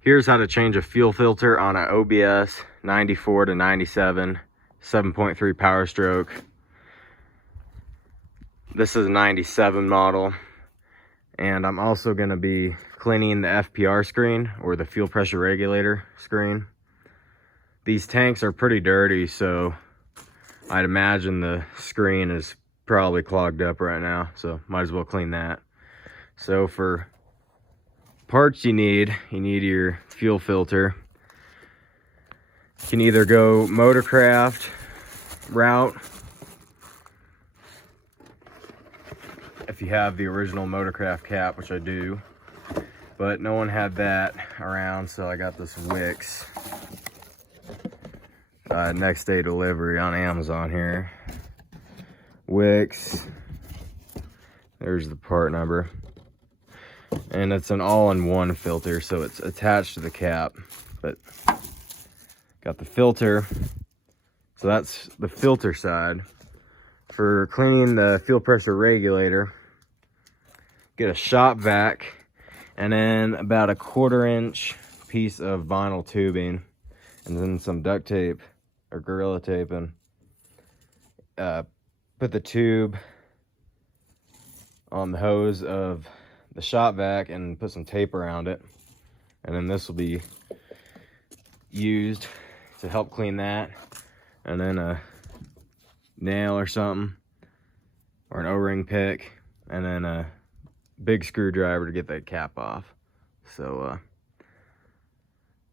Here's how to change a fuel filter on an OBS 94 to 97 7.3 Powerstroke. This is a 97 model, and I'm also going to be cleaning the FPR screen, or the fuel pressure regulator screen. These tanks are pretty dirty, so I'd imagine the screen is probably clogged up right now, so might as well clean that. So for parts you need your fuel filter. You can either go Motorcraft route if you have the original Motorcraft cap, which I do, but no one had that around, so I got this Wix next day delivery on Amazon here. Wix, there's the part number, and it's an all-in-one filter, so it's attached to the cap, but got the filter. So that's the filter side. For cleaning the fuel pressure regulator, get a shop vac and then about a 1/4 inch piece of vinyl tubing, and then some duct tape or Gorilla tape, and put the tube on the hose of the shop vac and put some tape around it, and then this will be used to help clean that, and then a nail or something, or an O-ring pick, and then a big screwdriver to get that cap off. So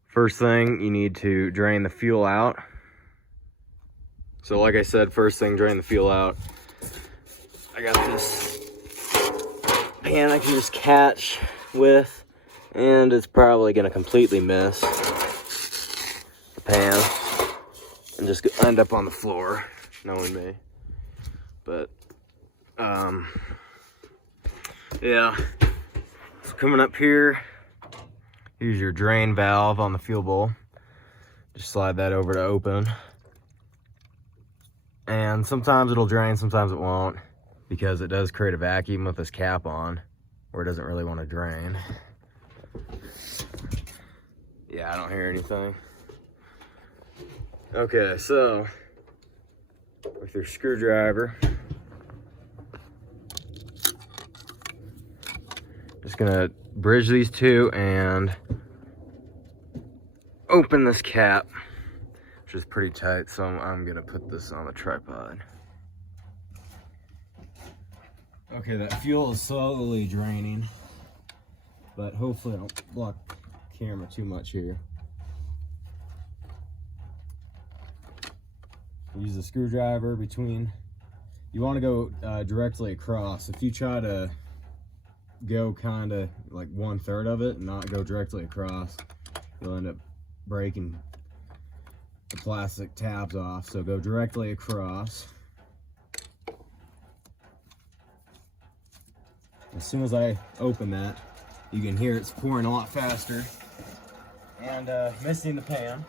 first thing, you need to drain the fuel out. So like I said, first thing, drain the fuel out. I got this pan I can just catch with, and it's probably gonna completely miss the pan and just end up on the floor, knowing me. But yeah, so coming up here, here's your drain valve on the fuel bowl. Just slide that over to open, and sometimes it'll drain, sometimes it won't, because it does create a vacuum with this cap on, where it doesn't really want to drain. Yeah, I don't hear anything. Okay, so with your screwdriver, just gonna bridge these two and open this cap, which is pretty tight, so I'm gonna put this on the tripod. Okay, that fuel is slowly draining, but hopefully I don't block the camera too much here. Use the screwdriver between, you want to go directly across. If you try to go kind of like 1/3 of it and not go directly across, you'll end up breaking the plastic tabs off. So go directly across. As soon as I open that, you can hear it's pouring a lot faster and missing the pan.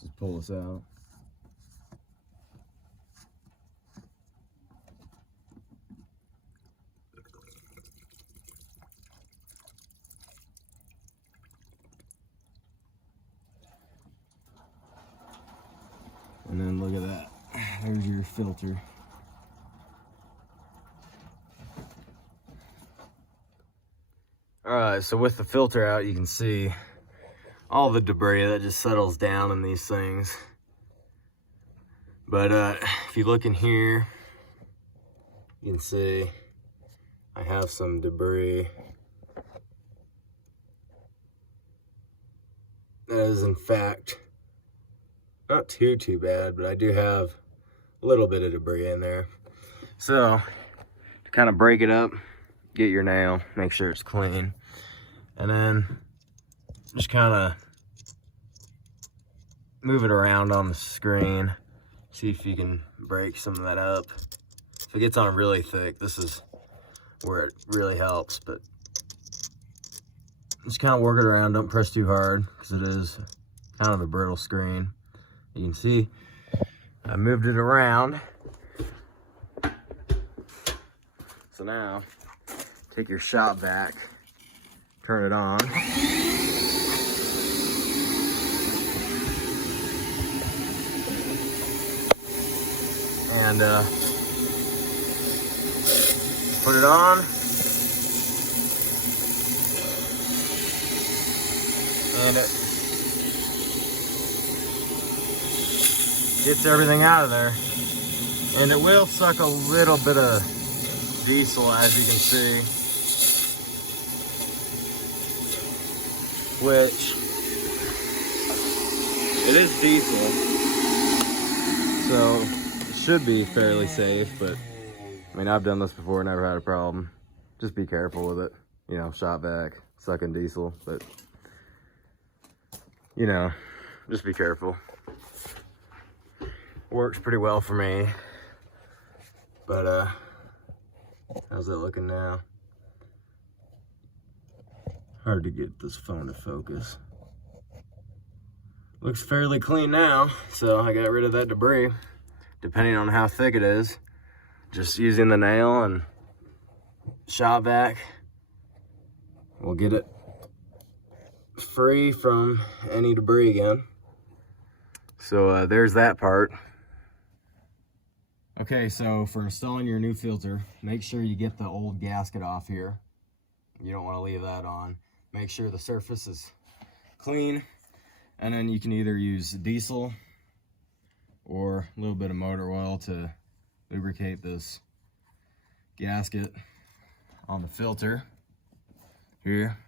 Just pull this out. And then look at that, there's your filter. Alright, so with the filter out, you can see all the debris that just settles down in these things. But if you look in here, you can see I have some debris that is in fact not too bad, but I do have a little bit of debris in there. So to kind of break it up, get your nail, make sure it's clean, and then just kind of move it around on the screen. See if you can break some of that up. If it gets on really thick, this is where it really helps, but just kind of work it around. Don't press too hard because it is kind of a brittle screen. You can see I moved it around. So now, take your shop vac, turn it on. And put it on. And it gets everything out of there. And it will suck a little bit of diesel, as you can see, which it is diesel, so it should be fairly safe. But I mean, I've done this before, never had a problem. Just be careful with it, you know, shop vac, sucking diesel, but you know, just be careful. Works pretty well for me. But how's that looking now? Hard to get this phone to focus. Looks fairly clean now, so I got rid of that debris. Depending on how thick it is, just using the nail and shop vac will get it free from any debris again. So there's that part. Okay, so for installing your new filter, make sure you get the old gasket off here. You don't want to leave that on. Make sure the surface is clean, and then you can either use diesel or a little bit of motor oil to lubricate this gasket on the filter here.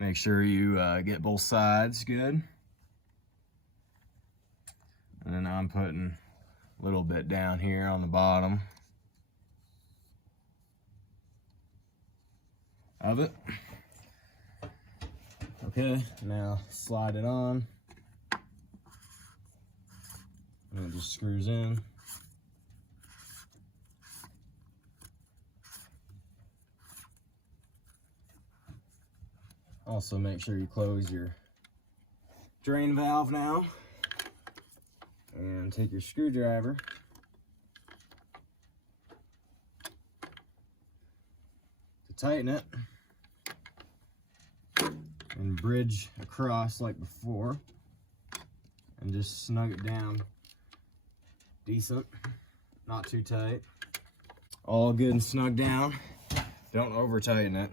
Make sure you get both sides good. And then I'm putting a little bit down here on the bottom of it. Okay, now slide it on. And it just screws in. Also make sure you close your drain valve now. And take your screwdriver to tighten it and bridge across like before, and just snug it down decent, not too tight. All good and snug down. Don't over tighten it.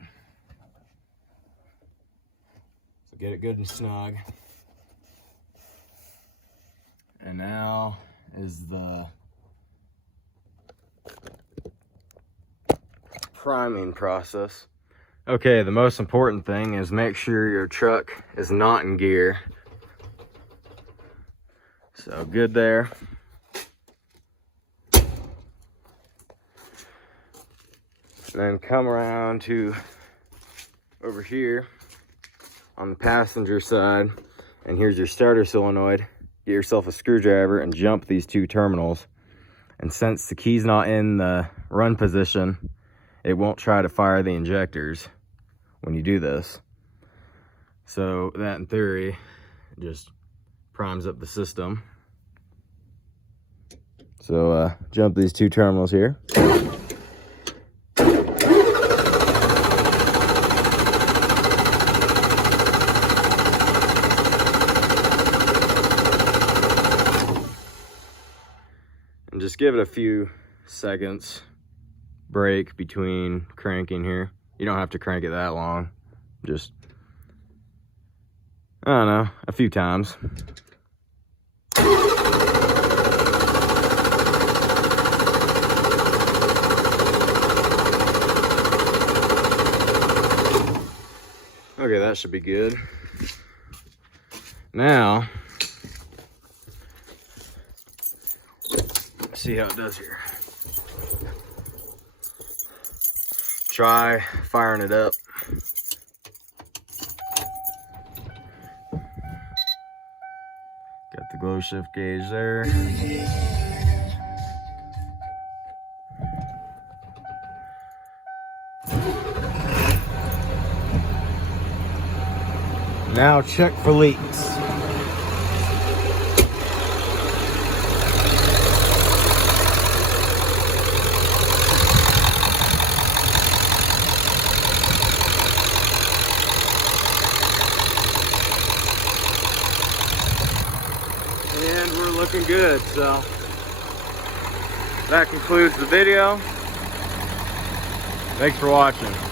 So get it good and snug. And now is the priming process. Okay, the most important thing is make sure your truck is not in gear. So good there. And then come around to over here on the passenger side, and here's your starter solenoid. Get yourself a screwdriver and jump these two terminals. And since the key's not in the run position, it won't try to fire the injectors when you do this. So that, in theory, just primes up the system. So jump these two terminals here. And just give it a few seconds break between cranking here. You don't have to crank it that long. Just, I don't know, a few times. Okay, that should be good. Now, see how it does here. Try firing it up. Got the glow shift gauge there. Now check for leaks. And we're looking good, so that concludes the video. Thanks for watching.